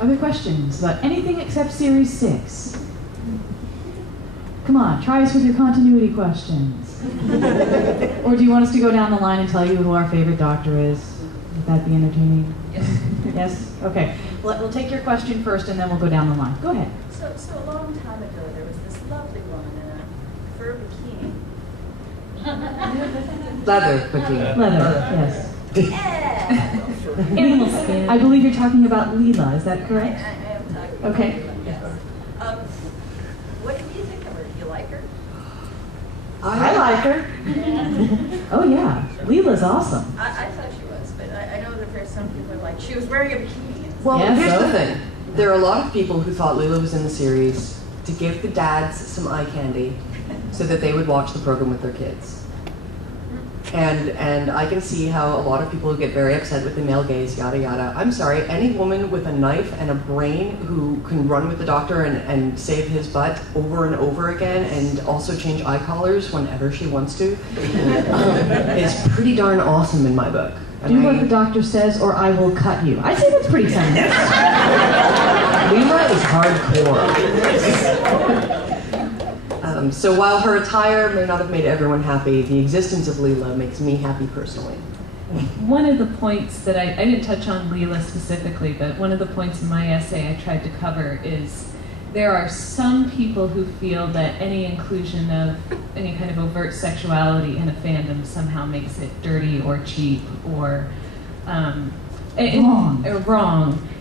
Other questions about anything except Series 6? Come on, try us with your continuity questions. Or do you want us to go down the line and tell you who our favorite Doctor is? Would that be entertaining? Yes. Yes? Okay. We'll take your question first and then we'll go down the line. Go ahead. So a long time ago, there was this lovely woman in a fur bikini. Leather bikini. Leather, yes. Yeah. Animal skin. I believe you're talking about Leela, is that correct? I am talking about Okay. Leela, yes. What do you think of her? Do you like her? I like her. Oh yeah, Leela's awesome. I thought she was, but I know that there's some people who are like, she was wearing a bikini. Well, Yeah, here's so? the thing. There are a lot of people who thought Leela was in the series to give the dads some eye candy so that they would watch the program with their kids. And I can see how a lot of people get very upset with the male gaze, yada yada. I'm sorry, any woman with a knife and a brain who can run with the Doctor and save his butt over and over again and also change eye collars whenever she wants to is pretty darn awesome in my book. Do what the Doctor says or I will cut you. I'd say that's pretty feminist. Leela is hardcore. So while her attire may not have made everyone happy, the existence of Leela makes me happy personally. One of the points that I didn't touch on Leela specifically, but one of the points in my essay I tried to cover is there are some people who feel that any inclusion of any kind of overt sexuality in a fandom somehow makes it dirty or cheap or wrong.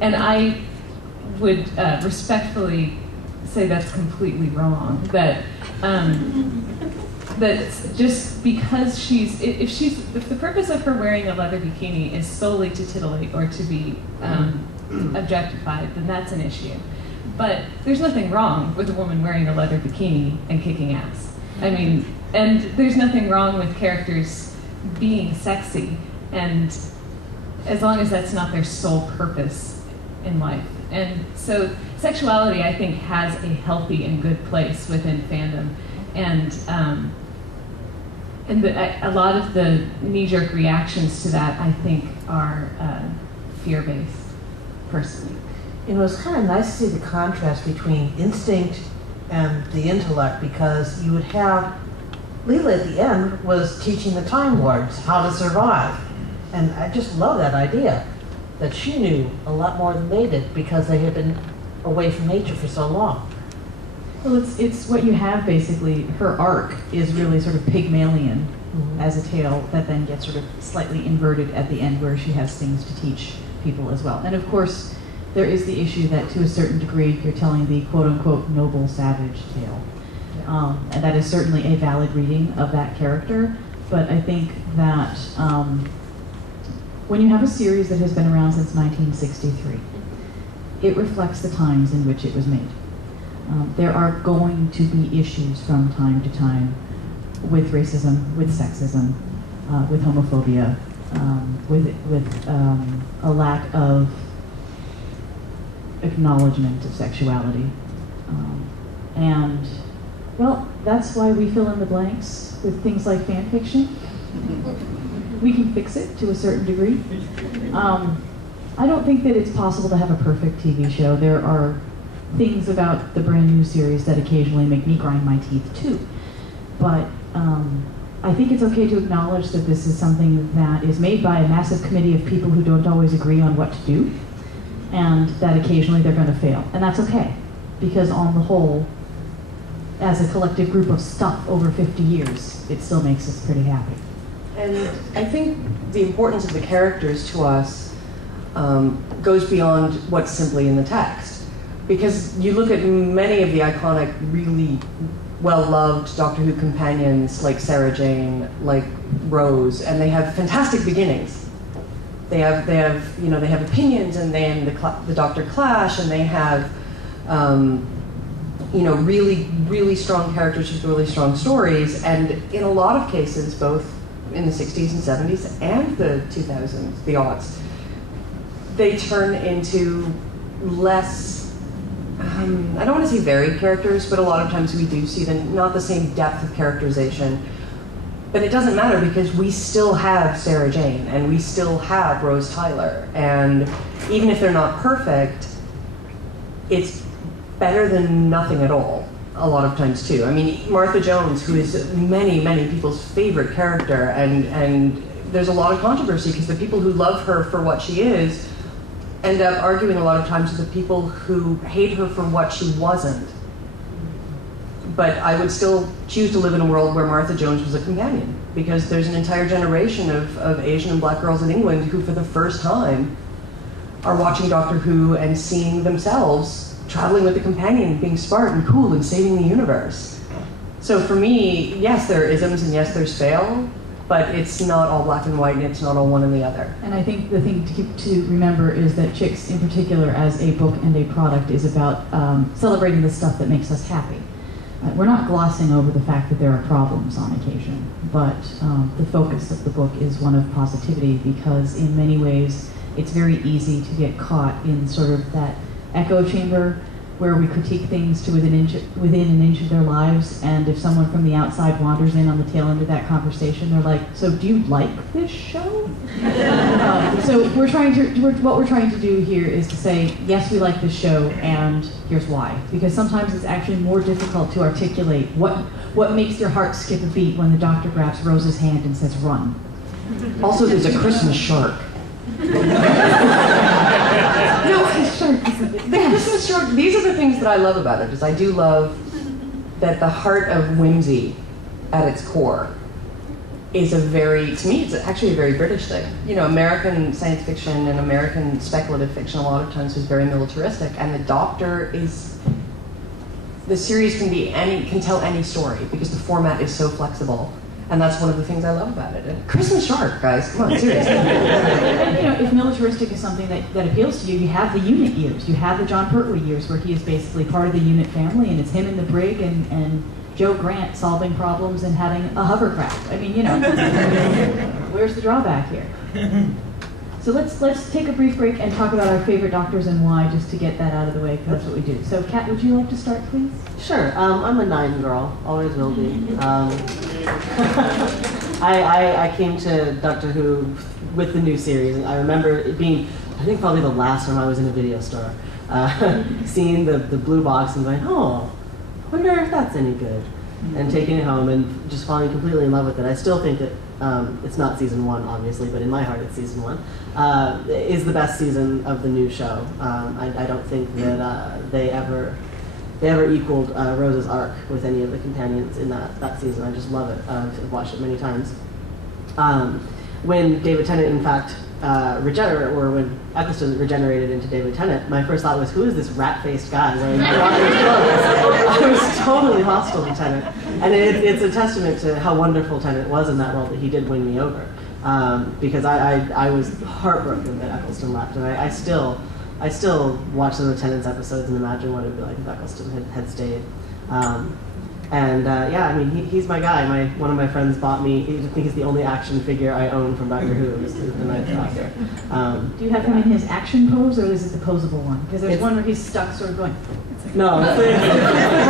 And I would respectfully say that's completely wrong. That just because if the purpose of her wearing a leather bikini is solely to titillate or to be objectified, then that's an issue. But there's nothing wrong with a woman wearing a leather bikini and kicking ass. I mean, and there's nothing wrong with characters being sexy, and as long as that's not their sole purpose in life. And so sexuality, I think, has a healthy and good place within fandom. And a lot of the knee-jerk reactions to that, I think, are fear-based, personally. You know, it's kind of nice to see the contrast between instinct and the intellect, because you would have Leela at the end was teaching the Time Lords how to survive. And I just love that idea, that she knew a lot more than they did because they had been away from nature for so long. Well, it's what you have basically. Her arc is really sort of Pygmalion as a tale that then gets sort of slightly inverted at the end where she has things to teach people as well. And of course, there is the issue that to a certain degree you're telling the quote-unquote noble savage tale. And that is certainly a valid reading of that character, but I think that when you have a series that has been around since 1963, it reflects the times in which it was made. There are going to be issues from time to time with racism, with sexism, with homophobia, with a lack of acknowledgement of sexuality. And, well, that's why we fill in the blanks with things like fan fiction. We can fix it to a certain degree. I don't think that it's possible to have a perfect TV show. There are things about the brand new series that occasionally make me grind my teeth too. But I think it's okay to acknowledge that this is something that is made by a massive committee of people who don't always agree on what to do, and that occasionally they're going to fail. And that's okay, because on the whole, as a collective group of stuff over 50 years, it still makes us pretty happy. And I think the importance of the characters to us goes beyond what's simply in the text. Because you look at many of the iconic, really well-loved Doctor Who companions like Sarah Jane, like Rose, and they have fantastic beginnings. They have opinions, and then the Doctor clash, and they have really strong characters with really strong stories. And in a lot of cases, both in the 60s and 70s and the 2000s, the aughts, they turn into less, I don't want to say varied characters, but a lot of times we do see them, not the same depth of characterization. But it doesn't matter, because we still have Sarah Jane and we still have Rose Tyler. And even if they're not perfect, it's better than nothing at all, a lot of times too. I mean, Martha Jones, who is many, many people's favorite character, and there's a lot of controversy because the people who love her for what she is end up arguing a lot of times with the people who hate her for what she wasn't. But I would still choose to live in a world where Martha Jones was a companion, because there's an entire generation of Asian and black girls in England who for the first time are watching Doctor Who and seeing themselves traveling with the companion, being smart and cool and saving the universe. So for me, yes, there are isms and yes, there's fail, but it's not all black and white and it's not all one and the other. And I think the thing to remember is that Chicks, in particular, as a book and a product, is about celebrating the stuff that makes us happy. We're not glossing over the fact that there are problems on occasion, but the focus of the book is one of positivity, because in many ways it's very easy to get caught in sort of that echo chamber where we critique things to within an inch of their lives, and if someone from the outside wanders in on the tail end of that conversation, they're like, so do you like this show? So what we're trying to do here is to say, yes, we like this show, and here's why. Because sometimes it's actually more difficult to articulate what makes your heart skip a beat when the doctor grabs Rose's hand and says, run. Also, there's a Christmas shark. No, it's shark. The Christmas shark, these are the things that I love about it, is I do love that the heart of whimsy at its core is to me, it's actually a very British thing. You know, American science fiction and American speculative fiction a lot of times was very militaristic, and the series can tell any story because the format is so flexible. And that's one of the things I love about it. And Christmas shark, guys, come on, seriously. And, you know, if militaristic is something that appeals to you, you have the unit years. You have the John Pertwee years, where he is basically part of the unit family, and it's him in the brig and Joe Grant solving problems and having a hovercraft. I mean, you know, where's the drawback here? So let's take a brief break and talk about our favorite doctors and why, just to get that out of the way, because that's what we do. So, Kat, would you like to start, please? Sure. I'm a 9 girl, always will be. I came to Doctor Who with the new series, and I remember it being, I think, probably the last time I was in a video store, seeing the blue box and going, oh, I wonder if that's any good, and taking it home and just falling completely in love with it. I still think that it's not season 1, obviously, but in my heart it's season 1, is the best season of the new show. I don't think that they ever equaled Rose's arc with any of the companions in that season. I just love it. I've watched it many times. When David Tennant, in fact, when Eccleston regenerated into David Tennant, my first thought was, who is this rat-faced guy wearing doctor's clothes? I was totally hostile to Tennant. And it's a testament to how wonderful Tennant was in that role that he did win me over. Because I was heartbroken that Eccleston left, and I still watch some of Tennant's episodes and imagine what it would be like if Eccleston had stayed. Yeah, I mean, he's my guy. One of my friends bought me, I think he's the only action figure I own from Doctor Who, is the Ninth Doctor. Do you have him in his action pose, or is it the posable one? Because there's one where he's stuck sort of going... No, it's the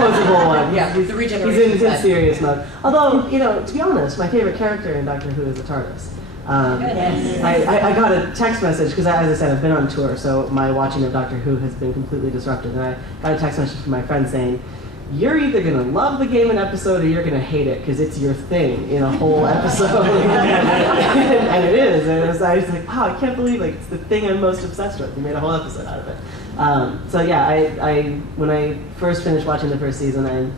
posable one. Yeah, the regeneration. He's in serious mode. Although, you know, to be honest, my favorite character in Doctor Who is the TARDIS. Yes. I got a text message, because as I said, I've been on tour, so my watching of Doctor Who has been completely disrupted. And I got a text message from my friend saying, you're either going to love the game in episode or you're going to hate it, because it's your thing in a whole episode. And it is. And I was like, wow, I can't believe it's the thing I'm most obsessed with. You made a whole episode out of it. So yeah, when I first finished watching the first season,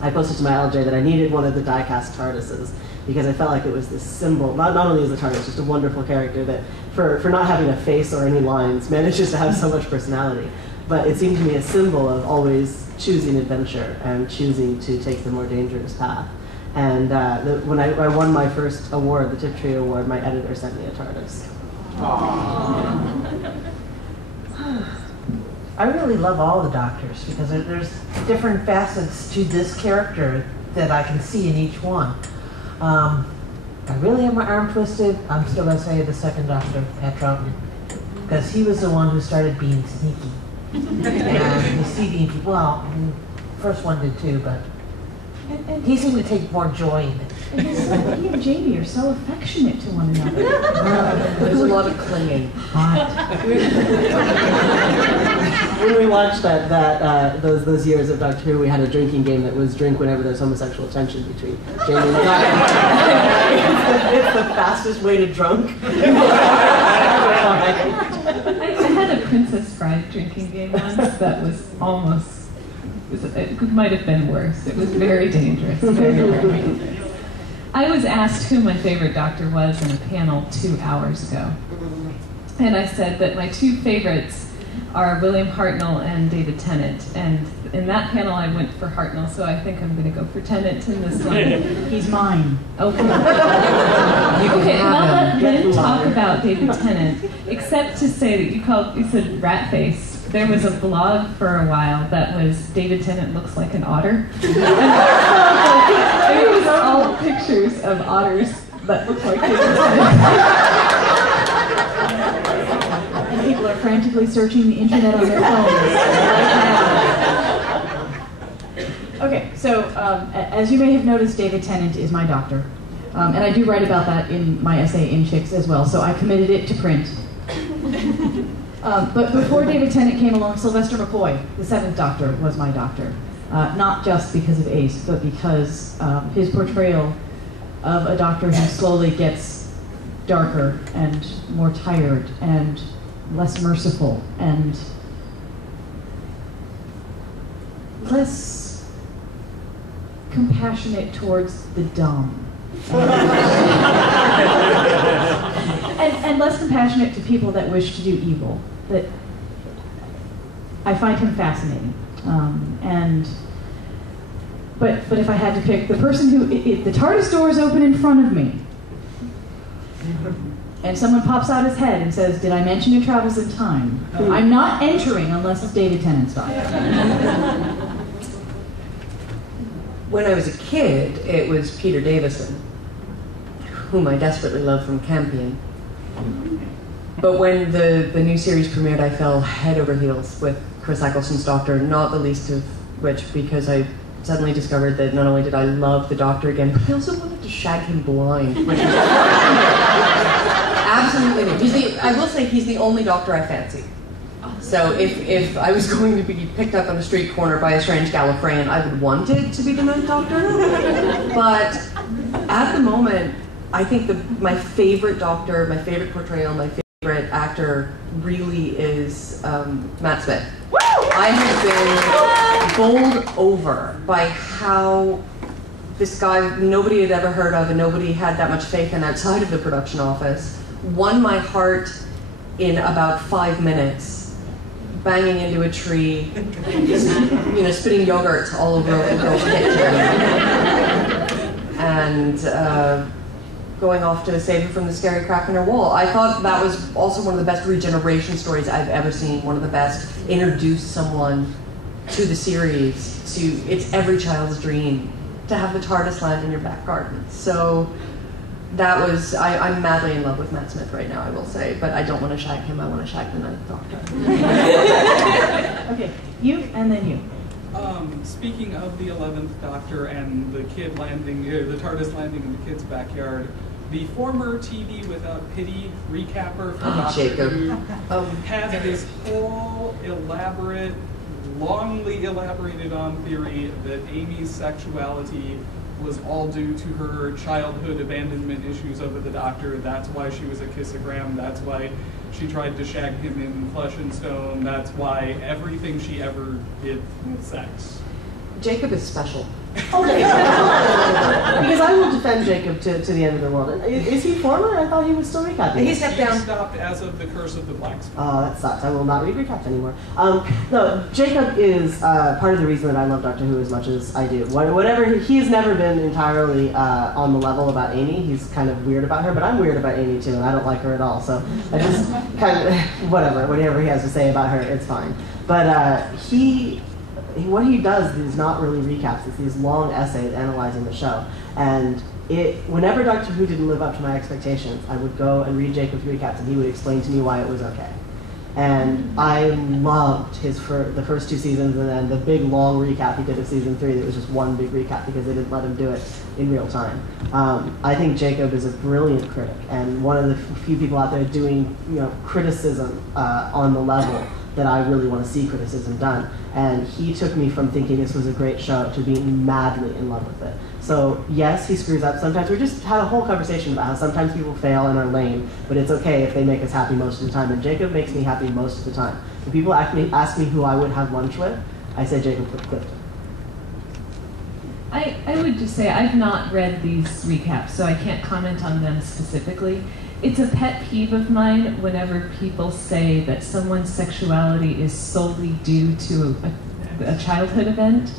I posted to my LJ that I needed one of the die-cast TARDISes, because I felt like it was this symbol, not only is the TARDIS just a wonderful character that, for not having a face or any lines, manages to have so much personality, but it seemed to me a symbol of always choosing adventure and choosing to take the more dangerous path. And when I won my first award, the Tiptree Award, my editor sent me a TARDIS. I really love all the Doctors, because there's different facets to this character that I can see in each one. I really have my arm twisted. I'm still going to say the second Doctor, Pat Troughton, because he was the one who started being sneaky. And deceiving people. Well, the first one did too, but he seemed to take more joy in it. He and Jamie are so affectionate to one another. There's a lot of clinging. Hot. When we watched those years of Doctor Who, we had a drinking game that was drink whenever there's homosexual tension between Jamie and the Doctor. It's the fastest way to drunk. I had a Princess Bride drinking game once that was almost, it might have been worse. It was very dangerous, very, very dangerous. I was asked who my favorite Doctor was in a panel 2 hours ago. And I said that my two favorites are William Hartnell and David Tennant. And in that panel I went for Hartnell, so I think I'm going to go for Tennant in this one. He's mine. Okay. Okay, and I'll let Lynn talk about David Tennant, except to say that you said rat face. There was a blog for a while that was David Tennant looks like an otter. And it was all pictures of otters that look like David Tennant. And people are frantically searching the internet on their phones right now. Okay, so as you may have noticed, David Tennant is my doctor. And I do write about that in my essay in Chicks as well, so I committed it to print. But before David Tennant came along, Sylvester McCoy, the seventh Doctor, was my doctor. Not just because of Ace, but because his portrayal of a Doctor who slowly gets darker and more tired and less merciful and less compassionate towards the dumb. And less compassionate to people that wish to do evil. That I find him fascinating. But if I had to pick the person who, if the TARDIS door is open in front of me, and someone pops out his head and says, "Did I mention it travels in time?" I'm not entering unless it's David Tennant's doctor. When I was a kid, it was Peter Davison, whom I desperately loved from Campion. But when the new series premiered, I fell head over heels with Chris Eccleston's Doctor, not the least of which because I suddenly discovered that not only did I love the Doctor again, but I also wanted to shag him blind. Which is absolutely new. I will say he's the only Doctor I fancy. So if I was going to be picked up on a street corner by a strange Gallifreyan, I would want it to be the Ninth Doctor. But at the moment, I think my favorite Doctor, my favorite portrayal, my favorite actor really is Matt Smith. I have been bowled over by how this guy nobody had ever heard of and nobody had that much faith in outside of the production office won my heart in about 5 minutes, banging into a tree, spitting yogurt all over a girl's kitchen, and going off to save her from the scary crack in her wall. I thought that was also one of the best regeneration stories I've ever seen, one of the best introduce someone to the series, it's every child's dream to have the TARDIS land in your back garden. So that was, I'm madly in love with Matt Smith right now, I will say, but I don't want to shag him, I want to shag the Ninth Doctor. Okay, you and then you. Speaking of the 11th Doctor and the kid landing, the TARDIS landing in the kid's backyard, the former TV Without Pity recapper for Doctor Who had this whole elaborate, longly elaborated on theory that Amy's sexuality was all due to her childhood abandonment issues over the Doctor. That's why she was a kissogram. That's why she tried to shag him in Flesh and Stone. That's why everything she ever did with sex. Jacob is special. Okay. Because I will defend Jacob to the end of the world. Is he former? I thought he was still recapping. He stepped down. He stopped as of the Curse of the Black Spot. Oh, that sucks. I will not read recaps anymore. No, Jacob is part of the reason that I love Doctor Who as much as I do. Whatever he has never been entirely on the level about Amy. He's kind of weird about her, but I'm weird about Amy too, and I don't like her at all. So I just kind of whatever he has to say about her, it's fine. But what he does is not really recaps. It's these long essays analyzing the show. And whenever Doctor Who didn't live up to my expectations, I would go and read Jacob's recaps, and he would explain to me why it was okay. And I loved the first 2 seasons, and then the big long recap he did of season 3 that was just one big recap because they didn't let him do it in real time. I think Jacob is a brilliant critic, and one of the few people out there doing criticism on the level that I really want to see criticism done. And he took me from thinking this was a great show to being madly in love with it. So yes, he screws up sometimes. We just had a whole conversation about how sometimes people fail and are lame, but it's okay if they make us happy most of the time. And Jacob makes me happy most of the time. When people ask me who I would have lunch with, I say Jacob Clifton. I would just say I've not read these recaps, so I can't comment on them specifically. It's a pet peeve of mine whenever people say that someone's sexuality is solely due to a childhood event,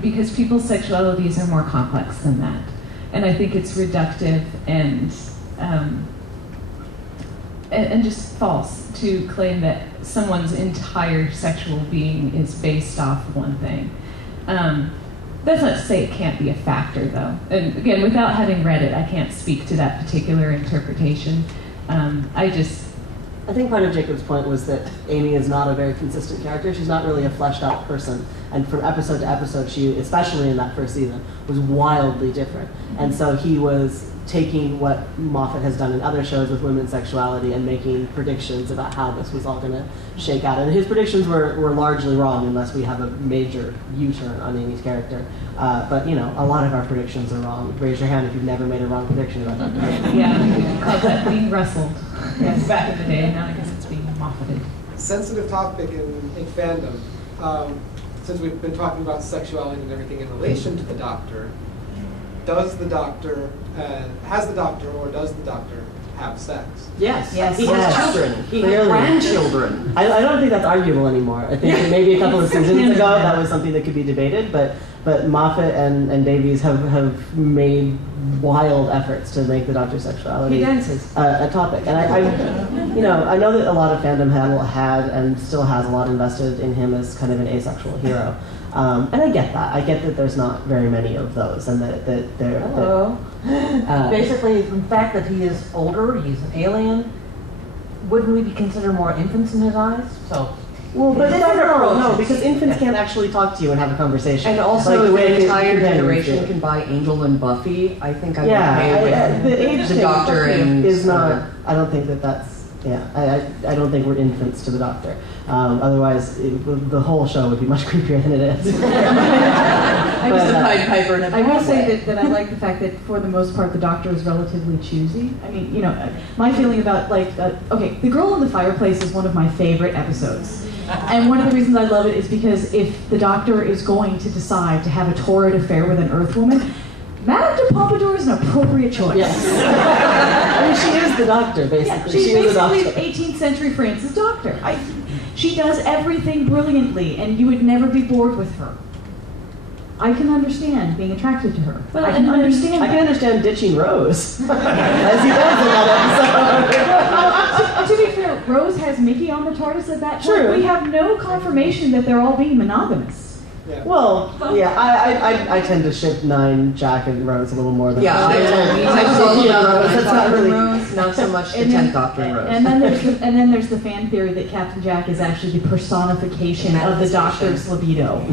because people's sexualities are more complex than that. And I think it's reductive and just false to claim that someone's entire sexual being is based off one thing. That's not to say it can't be a factor, though. And again, without having read it, I can't speak to that particular interpretation. I think part of Jacob's point was that Amy is not a very consistent character. She's not really a fleshed out person. And from episode to episode, she, especially in that first season, was wildly different. And so he was taking what Moffat has done in other shows with women's sexuality and making predictions about how this was all going to shake out. And his predictions were largely wrong unless we have a major U-turn on Amy's character. But a lot of our predictions are wrong. Raise your hand if you've never made a wrong prediction about that. Yeah, we called that being rustled. Yes, back in the day. Now I guess it's being Moffated. Sensitive topic in fandom. Since we've been talking about sexuality and everything in relation to the Doctor, has the Doctor or does the Doctor have sex? Yes. Yes. He has children. He has grandchildren. I don't think that's arguable anymore. I think maybe a couple of seasons ago that was something that could be debated, but Moffat and Davies have made wild efforts to make the Doctor's sexuality a topic. And I know that a lot of fandom had and still has a lot invested in him as kind of an asexual hero. And I get that. I get that there's not very many of those, and that they're... Hello. Basically, the fact that he is older, he's an alien, wouldn't we be considered more infants in his eyes? So... Well, but no, because infants can't actually talk to you and have a conversation. And also, the entire generation can buy Angel and Buffy. I think I would pay with the Doctor and is not. I don't think that's. Yeah, I don't think we're infants to the Doctor. Otherwise, the whole show would be much creepier than it is. I was the Pied Piper in a I will say that I like the fact that for the most part the Doctor is relatively choosy. I mean, my feeling about the Girl in the Fireplace is one of my favorite episodes. And one of the reasons I love it is because if the Doctor is going to decide to have a torrid affair with an Earth woman, Madame de Pompadour is an appropriate choice. Yes. I mean, she is the Doctor, basically. Yeah, she's she is basically the Doctor. 18th century France's Doctor. She does everything brilliantly, and you would never be bored with her. I can understand being attracted to her. Well, I can understand ditching Rose, as he does in that episode. To be fair, Rose has Mickey on the TARDIS at that point. True. We have no confirmation that they're all being monogamous. Yeah. Well, yeah, I tend to ship 9, Jack, and Rose a little more than I'm all about the Doctor Rose, not so much the 10th Doctor and Rose. And then there's the fan theory that Captain Jack is actually the personification of the Doctor's libido.